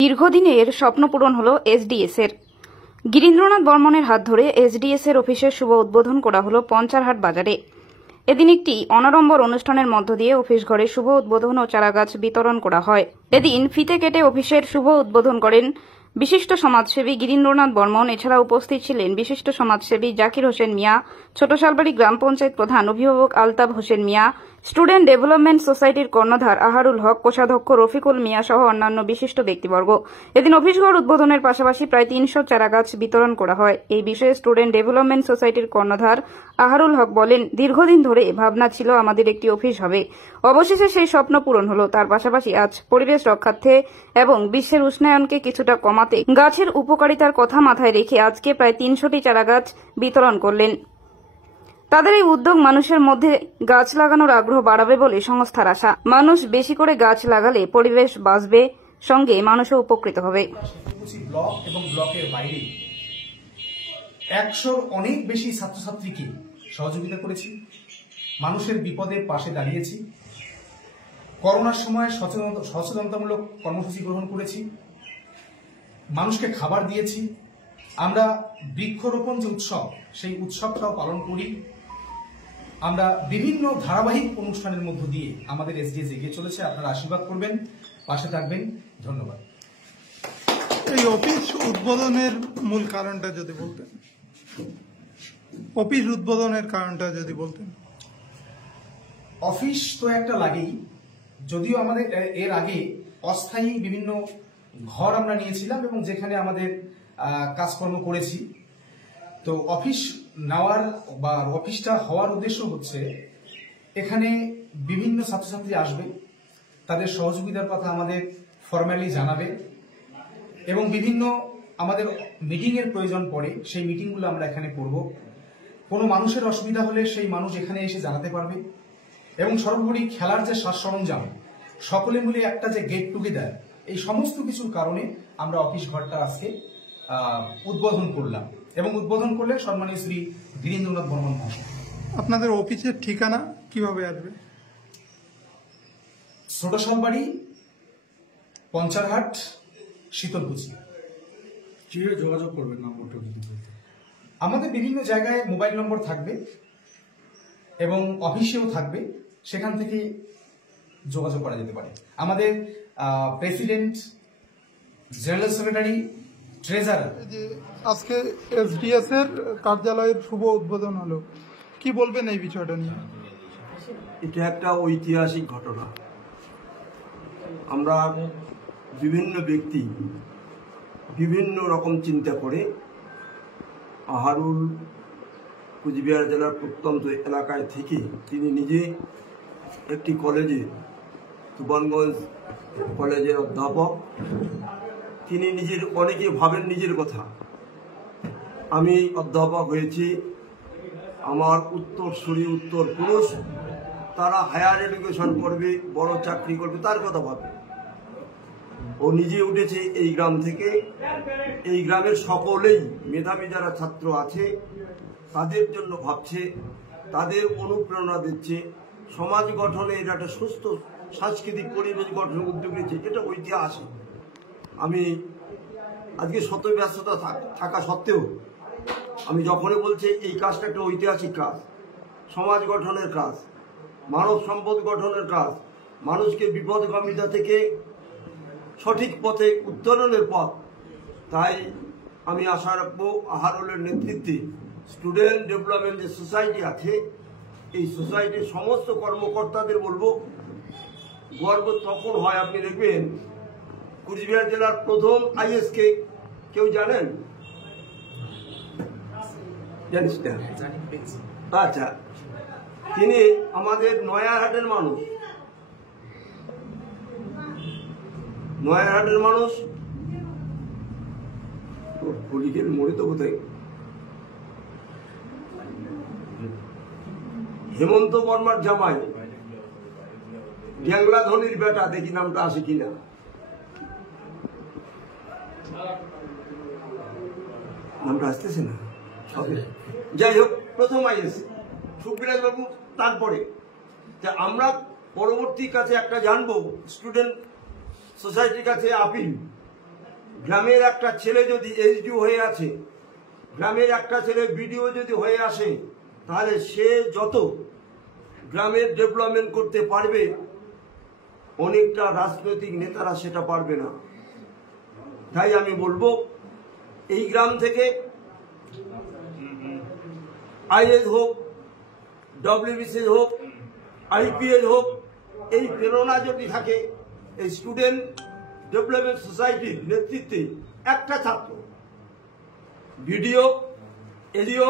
দীর্ঘদিনের স্বপ্ন পূরণ হলো এসডিএস এর। গিরীন্দ্রনাথ বর্মনের হাত ধরে এসডিএস এর অফিসের শুভ উদ্বোধন করা হলো পঞ্চারহাট বাজারে। এদিন একটি অনাড়ম্বর অনুষ্ঠানের মধ্য দিয়ে অফিস ঘরে শুভ উদ্বোধন ও চারাগাছ বিতরণ করা হয়। এদিন ফিতে কেটে অফিসের শুভ উদ্বোধন করেন বিশিষ্ট সমাজসেবী গিরীন্দ্রনাথ বর্মন। এছাড়া উপস্থিত ছিলেন বিশিষ্ট সমাজসেবী জাকির হোসেন মিয়া, ছোট শালবাড়ি গ্রাম পঞ্চায়েত প্রধান অভিভাবক আলতাফ হোসেন মিয়া, স্টুডেন্ট ডেভেলপমেন্ট সোসাইটির কর্ণধার আহারুল হক, কোষাধ্যক্ষ রফিকুল মিয়া সহ অন্যান্য বিশিষ্ট ব্যক্তিবর্গ। এদিন অফিসঘর উদ্বোধনের পাশাপাশি প্রায় ৩০০ চারাগাছ বিতরণ করা হয়। এই বিষয়ে স্টুডেন্ট ডেভেলপমেন্ট সোসাইটির কর্ণধার আহারুল হক বলেন, দীর্ঘদিন ধরে ভাবনা ছিল আমাদের একটি অফিস হবে, অবশেষে সেই স্বপ্ন পূরণ হলো। তার পাশাপাশি আজ পরিবেশ রক্ষার্থে এবং বিশ্বের উষ্ণায়নকে কিছুটা কমাতে গাছের উপকারিতার কথা মাথায় রেখে আজকে প্রায় ৩০০টি চারাগাছ বিতরণ করলেন। তাদের এই উদ্যোগ মানুষের মধ্যে গাছ লাগানোর আগ্রহ বাড়াবে বলে সংস্থার আশা। মানুষ বেশি করে গাছ লাগালে পরিবেশ বাঁচবে, সঙ্গে মানুষও উপকৃত হবে। ব্লক এবং ব্লকের বাইরে ১০০র অনেক বেশি ছাত্রছাত্রীকে সহযোগিতা করেছি, মানুষের বিপদে পাশে দাঁড়িয়েছি, করোনার সময় সচেতনতামূলক কর্মসূচি গ্রহণ করেছি, মানুষকে খাবার দিয়েছি। আমরা বৃক্ষরোপণ যে উৎসব, সেই উৎসবটাও পালন করি। আমরা বিভিন্ন ধারাবাহিক অনুষ্ঠানের মধ্য দিয়ে আমাদের এসডিএস এগিয়ে চলেছে। আপনারা আশীর্বাদ করবেন, পাশে থাকবেন। ধন্যবাদ। এই অফিস উদ্বোধনের মূল কারণটা যদি বলতেন। অফিস উদ্বোধনের কারণটা যদি বলতেন। অফিস তো একটা লাগেই, যদিও আমাদের এর আগে অস্থায়ী বিভিন্ন ঘর আমরা নিয়েছিলাম এবং যেখানে আমাদের কাজকর্ম করেছি। তো অফিস নেওয়ার বা অফিসটা হওয়ার উদ্দেশ্য হচ্ছে এখানে বিভিন্ন ছাত্রছাত্রী আসবে, তাদের সহযোগিতার কথা আমাদের ফর্মালি জানাবে এবং বিভিন্ন আমাদের মিটিংয়ের প্রয়োজন পড়ে, সেই মিটিংগুলো আমরা এখানে করব। কোনো মানুষের অসুবিধা হলে সেই মানুষ এখানে এসে জানাতে পারবে এবং সর্বোপরি খেলার যে সাজ সরঞ্জাম, সকলে মিলে একটা যে গেট টুগেদার, এই সমস্ত কিছুর কারণে আমরা অফিস ঘরটা আজকে উদ্বোধন করলাম এবং উদ্বোধন করলে সম্মানীয় শ্রী গিরীন্দ্রনাথ বর্মন মহাশয়। আপনাদের অফিসের ঠিকানা কিভাবে আসবে? ছোট শালবাড়ি, পঞ্চারহাট, শীতলকুচি। কিভাবে যোগাযোগ করবেন? নম্বরটা আমাদের বিভিন্ন জায়গায় মোবাইল নম্বর থাকবে এবং অফিসেও থাকবে, সেখান থেকে যোগাযোগ করা যেতে পারে। আমাদের প্রেসিডেন্ট, জেনারেল সেক্রেটারি, ট্রেজারার। আজকে এসডিএস এর কার্যালয়ের শুভ উদ্বোধন হলো, কি বলবেন এই বিষয়টা নিয়ে? এটা একটা ঐতিহাসিক ঘটনা। আমরা বিভিন্ন ব্যক্তি বিভিন্ন রকম চিন্তা করে আহারুল কুচবিহার জেলার প্রত্যন্ত এলাকায় থেকে তিনি নিজে একটি কলেজে, তুফানগঞ্জ কলেজের অধ্যাপক। তিনি নিজের অনেকে ভাবেন নিজের কথা। আমি অধ্যাপক হয়েছি, আমার উত্তরসূরি উত্তর পুরুষ, তারা হায়ার এডুকেশন করবে, বড় চাকরি করবে, তার কথা ভাবে। ও নিজে উঠেছে এই গ্রাম থেকে। এই গ্রামের সকলেই মেধাবী যারা ছাত্র আছে তাদের জন্য ভাবছে, তাদের অনুপ্রেরণা দিচ্ছে, সমাজ গঠনে এটা একটা সুস্থ সাংস্কৃতিক পরিবেশ গঠনের উদ্যোগ নিচ্ছে। এটা ঐতিহাসিক। আমি আজকে শত ব্যস্ততা থাকা সত্ত্বেও আমি যখনই বলছি এই কাজটা একটা ঐতিহাসিক কাজ, সমাজ গঠনের কাজ, মানব সম্পদ গঠনের কাজ, মানুষকে বিপদগামিতা থেকে সঠিক পথে উত্তরণের পথ। তাই আমি আশা রাখবো আহারুলের নেতৃত্বে স্টুডেন্ট ডেভেলপমেন্ট যে সোসাইটি আছে, এই সোসাইটির সমস্ত কর্মকর্তাদের বলবো, গর্ব তখন হয়, আপনি দেখবেন কুচবিহার জেলার প্রথম আইএস কে কেউ জানেন? জানিস না? আচ্ছা, তিনি আমাদের নয়ারহাটের মানুষ। নয়ারহাটের মানুষ কলিকের মোড়ে তো কোথায় হেমন্ত বর্মার জামাই, গ্যাংলা ধনির বেটা, দেখি নামটা আসে কিনা। নামটা আসতেছে না, যাই হোক, প্রথম আইএস সুবিরাজ বাবু। তারপরে আমরা পরবর্তী কাছে একটা জানবো, স্টুডেন্ট সোসাইটির কাছে আপিল গ্রামের একটা ছেলে যদি এসডিও হয়ে আছে, গ্রামের একটা ছেলে বিডিও যদি হয়ে আসে, তাহলে সে যত গ্রামের ডেভেলপমেন্ট করতে পারবে, অনেকটা রাজনৈতিক নেতারা সেটা পারবে না। তাই আমি বলবো, এই গ্রাম থেকে আইএস হোক, ডব্লিউবিসিএস হোক, আইপিএস হোক, এই প্রেরণা যদি থাকে, এই স্টুডেন্ট ডেভেলপমেন্ট সোসাইটির নেতৃত্বে একটা ছাত্র বিডিও, এডিও